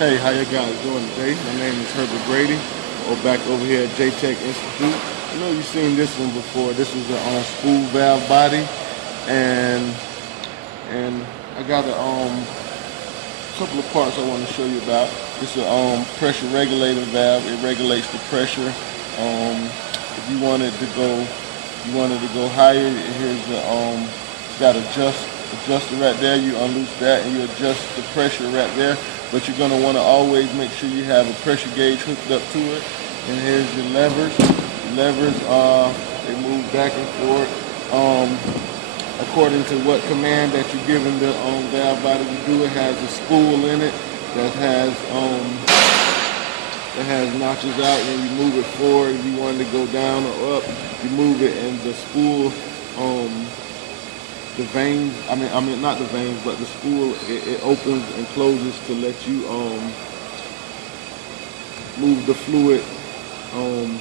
Hey, how you guys doing today? My name is Herbert Grady, or back over here at J-Tech Institute. I know you've seen this one before. This is a spool valve body, and I got a couple of parts I want to show you about. This is a pressure regulator valve. It regulates the pressure. If you wanted to go higher, here's the it's got adjuster right there. You unloose that and you adjust the pressure right there. But you're going to want to always make sure you have a pressure gauge hooked up to it. And here's the levers. The levers, they move back and forth according to what command that you're giving the valve body to do. It has a spool in it that has notches out. When you move it forward, if you want to go down or up, you move it, and the spool, the veins, I mean not the veins, but the spool, it opens and closes to let you move the fluid in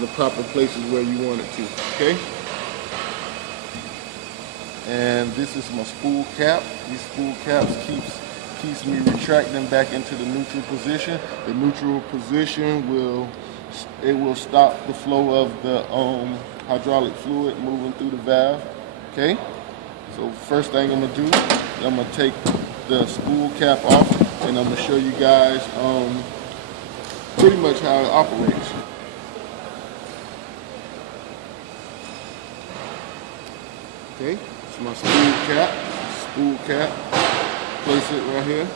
the proper places where you want it to. Okay. And this is my spool cap. These spool caps keeps me retracting back into the neutral position. The neutral position will stop the flow of the hydraulic fluid moving through the valve. Okay. So first thing I'm gonna do, I'm gonna take the spool cap off, and I'm gonna show you guys pretty much how it operates. Okay, so my spool cap, place it right here.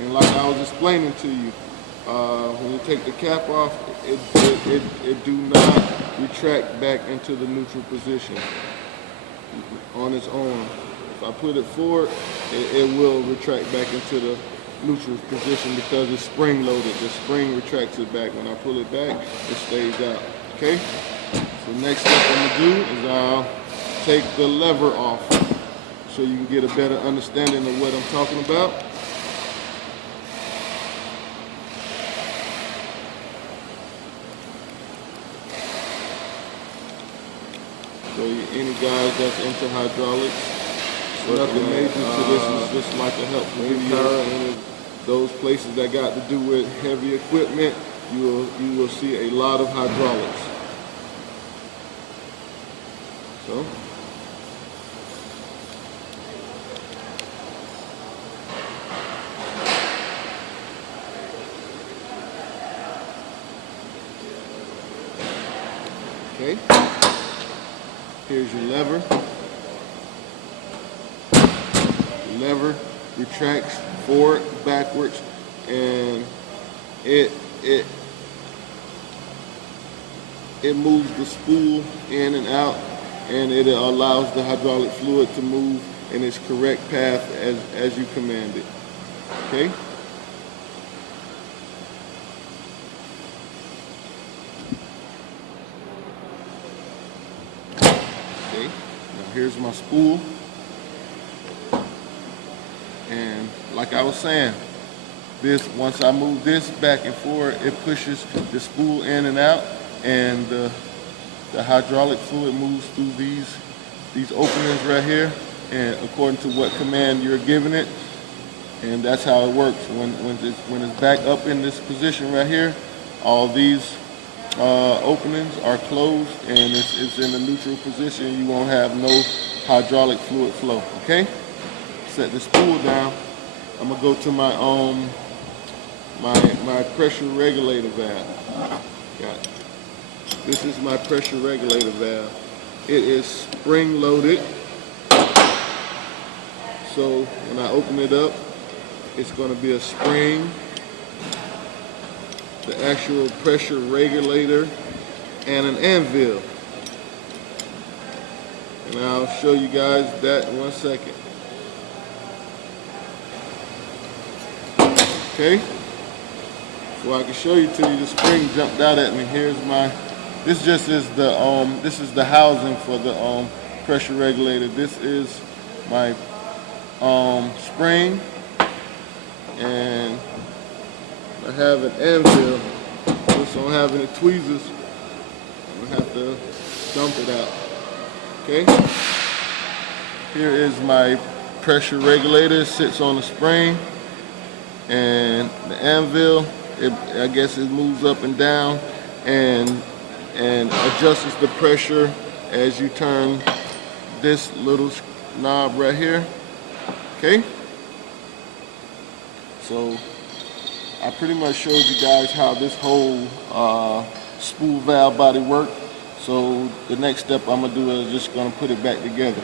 And like I was explaining to you, when you take the cap off, it do not retract back into the neutral position on its own. If I put it forward, it will retract back into the neutral position because it's spring loaded. The spring retracts it back. When I pull it back, it stays out. Okay? So next step I'm gonna do is I'll take the lever off so you can get a better understanding of what I'm talking about. So any guys that's into hydraulics, nothing major to this, is just like a helpful video. And those places that got to do with heavy equipment, you will see a lot of hydraulics. So okay. Here's your lever. The lever retracts forward, backwards, and it moves the spool in and out, and it allows the hydraulic fluid to move in its correct path as you command it. Okay? Okay, now here's my spool, and like I was saying, once I move this back and forth, it pushes the spool in and out, and the hydraulic fluid moves through these openings right here, and according to what command you're giving it, and that's how it works. When it's back up in this position right here, all these openings are closed and it's in the neutral position. You won't have no hydraulic fluid flow. Okay, set the spool down. I'm gonna go to my my pressure regulator valve. This is my pressure regulator valve. It is spring loaded, so when I open it up, it's going to be a spring, the actual pressure regulator, and an anvil. And I'll show you guys that in 1 second. Okay? So I can show you to you, the spring jumped out at me. Here's this just is the this is the housing for the pressure regulator. This is my spring, and I have an anvil. Since I don't have any tweezers, I'm gonna have to dump it out. Okay. Here is my pressure regulator. It sits on the spring, And the anvil, I guess it moves up and down and adjusts the pressure as you turn this little knob right here. Okay, so I pretty much showed you guys how this whole spool valve body works. So the next step I'm gonna do is just gonna put it back together.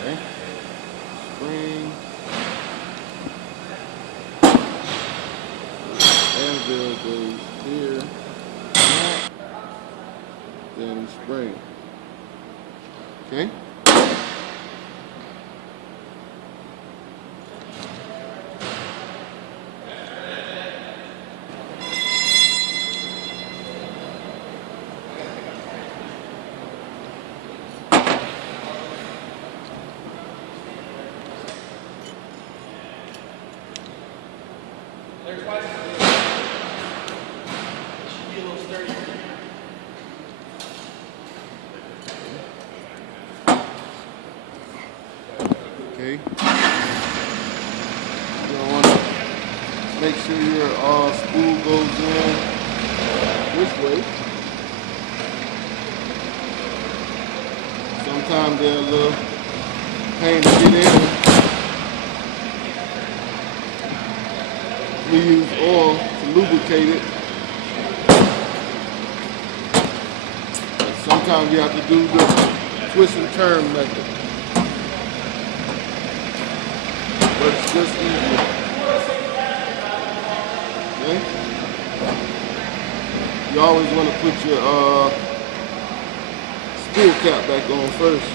Okay, spring, anvil goes here, then spring. Okay. There's twice as big. It should be a little sturdier. Okay. You want to make sure your spool goes in this way. Sometimes they're a little pain to get in. We use oil to lubricate it. But sometimes you have to do the twist and turn method. But it's just easier. Okay? You always want to put your spool cap back on first.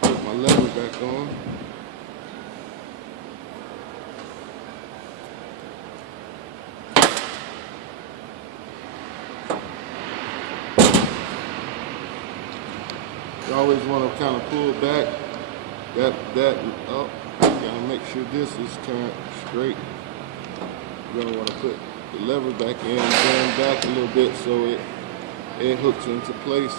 Put my lever back on. You always want to kind of pull back. You gotta make sure this is turned straight. You're gonna want to put the lever back in, bend back a little bit so it hooks into place.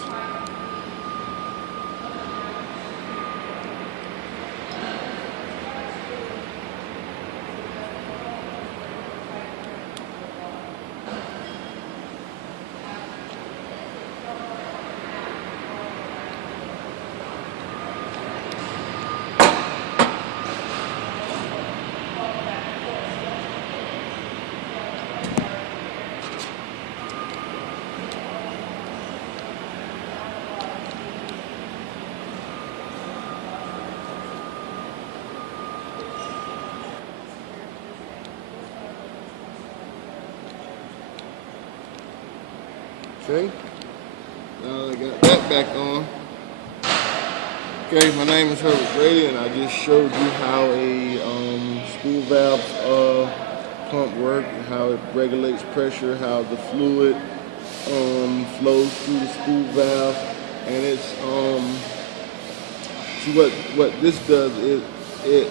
Okay, now I got that back on. Okay, my name is Brady, and I just showed you how a spool valve pump works, how it regulates pressure, how the fluid flows through the spool valve, and it's see what this does is it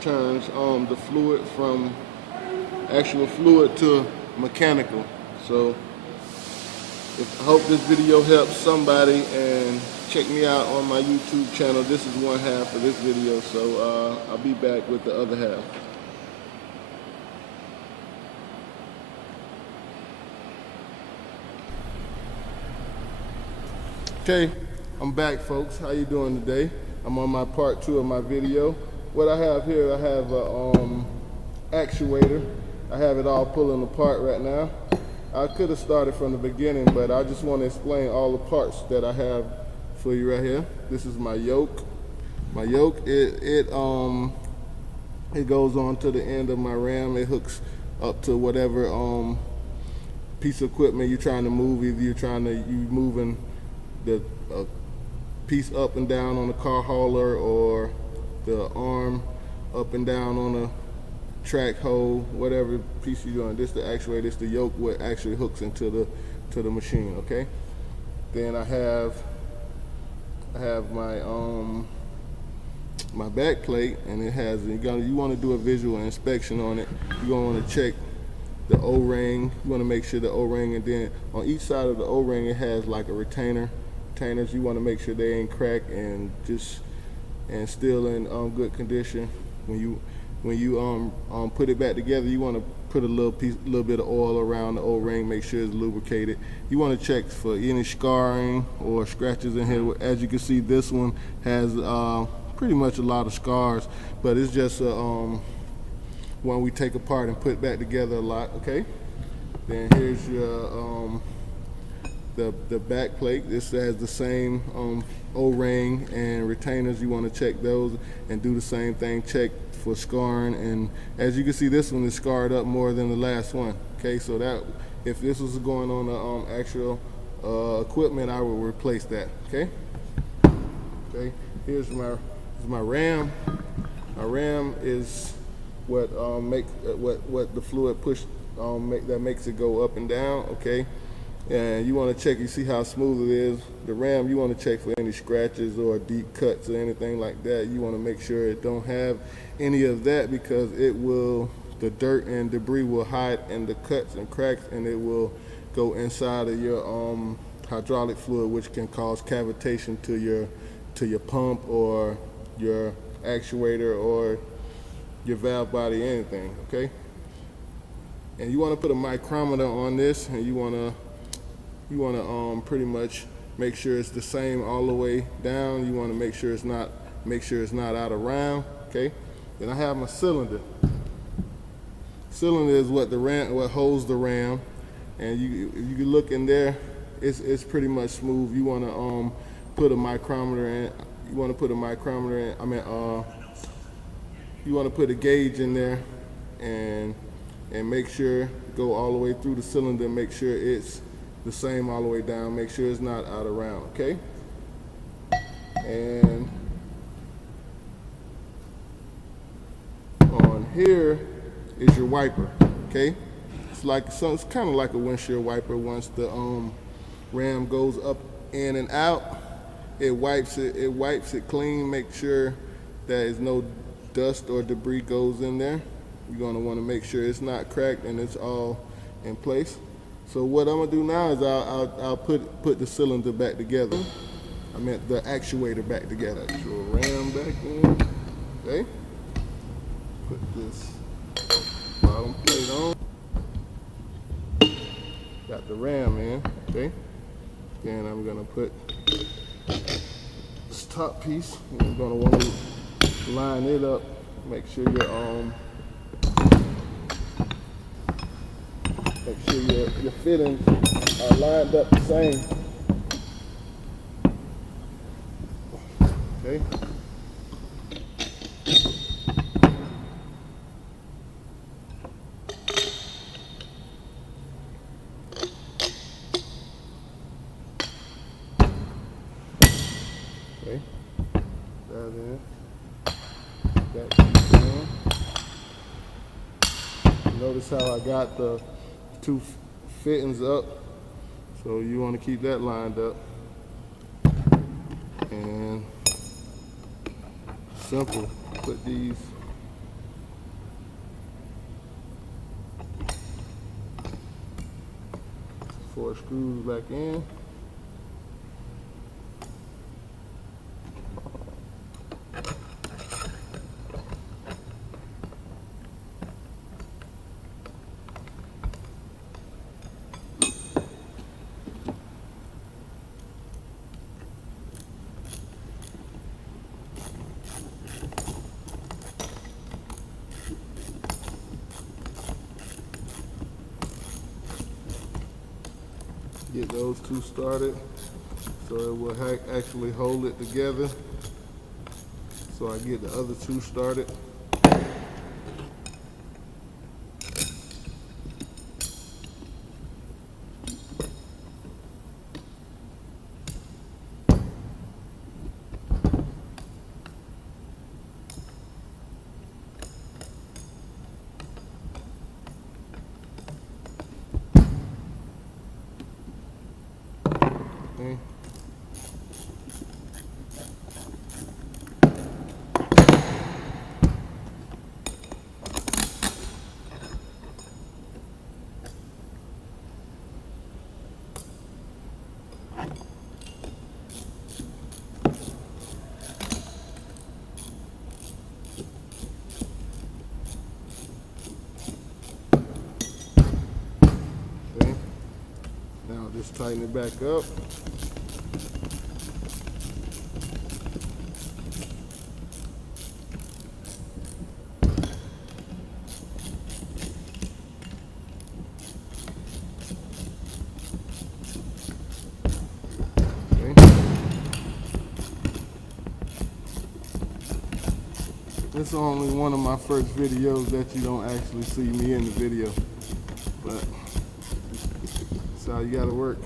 turns the fluid from actual fluid to mechanical. So I hope this video helps somebody, and check me out on my YouTube channel. This is one half of this video, so I'll be back with the other half. Okay, I'm back, folks. How you doing today? I'm on my part 2 of my video. What I have here, I have a actuator. I have it all pulling apart right now. I could have started from the beginning, but I just want to explain all the parts that I have for you right here. This is my yoke. My yoke, it goes on to the end of my ram. It hooks up to whatever piece of equipment you're trying to move. Either you're moving the piece up and down on the car hauler, or the arm up and down on a track hoe, whatever piece you're doing. This the actuator, this the yoke, what actually hooks into the machine. Okay. Then I have my back plate, and it has, you want to do a visual inspection on it. You're going to want to check the O-ring. You want to make sure the O-ring, and then on each side of the O-ring it has like a retainers. You want to make sure they ain't cracked and still in good condition. When you put it back together, you want to put a little bit of oil around the O-ring, make sure it's lubricated. You want to check for any scarring or scratches in here. As you can see, this one has pretty much a lot of scars, but it's just one we take apart and put back together a lot. Okay. Then here's your the back plate. This has the same O-ring and retainers. You want to check those and do the same thing. Check for scarring, and as you can see, this one is scarred up more than the last one. Okay, so that if this was going on the actual equipment, I would replace that. Okay. Okay. Here's my ram. My ram is what what the fluid that makes it go up and down. Okay. And you want to check, you see how smooth it is. The ram, you want to check for any scratches or deep cuts or anything like that. You want to make sure it don't have any of that, because the dirt and debris will hide in the cuts and cracks, and it will go inside of your hydraulic fluid, which can cause cavitation to your pump or your actuator or your valve body, anything. Okay. And you want to put a micrometer on this, and you want to pretty much make sure it's the same all the way down. You want to make sure it's not out of round. Okay. Then I have my cylinder. Cylinder is what holds the ram, and you can look in there. It's pretty much smooth. You want to put a micrometer in. You want to put a micrometer in. You want to put a gauge in there, and make sure, go all the way through the cylinder. Make sure it's the same all the way down. Make sure it's not out of round. Okay. And on here is your wiper. Okay. It's kind of like a windshield wiper. Once the ram goes up in and out, it wipes it clean. Make sure that there's no dust or debris goes in there. You're going to want to make sure it's not cracked and it's all in place. So what I'm gonna do now is I'll put the cylinder back together. I meant the actuator back together. Actual ram back in. Okay. Put this bottom plate on. Got the ram in. Okay. Then I'm gonna put this top piece. You're gonna want to line it up. Make sure your fittings are lined up the same. Okay. Okay. That in. That piece in. Notice how I got the two fittings up, so you want to keep that lined up. And simple, put these four screws back in. Get those two started so it will actually hold it together. So I get the other two started. Just tighten it back up. This is only one of my first videos that you don't actually see me in the video, but that's how you gotta work.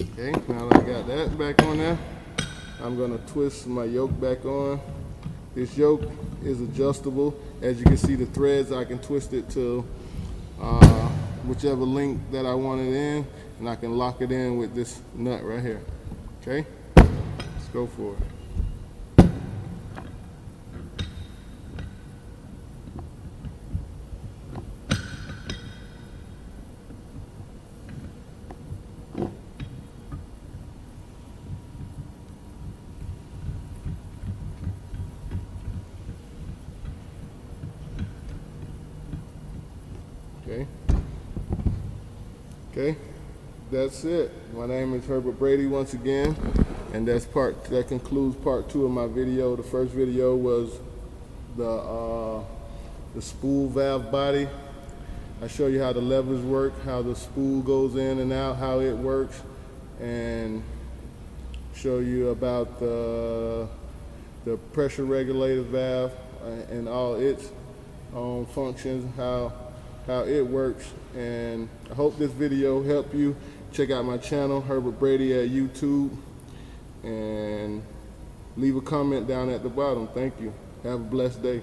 Okay, now that I got that back on there, I'm gonna twist my yoke back on. This yoke is adjustable. As you can see, the threads, I can twist it to whichever length that I want it in, and I can lock it in with this nut right here. Okay, let's go for it. Okay, that's it. My name is Herbert Brady once again, and that concludes part 2 of my video. The first video was the spool valve body. I show you how the levers work, how the spool goes in and out, how it works, and show you about the pressure regulator valve and all its functions, how it works. And I hope this video helped you. Check out my channel, Herbert Brady at YouTube, and leave a comment down at the bottom. Thank you. Have a blessed day.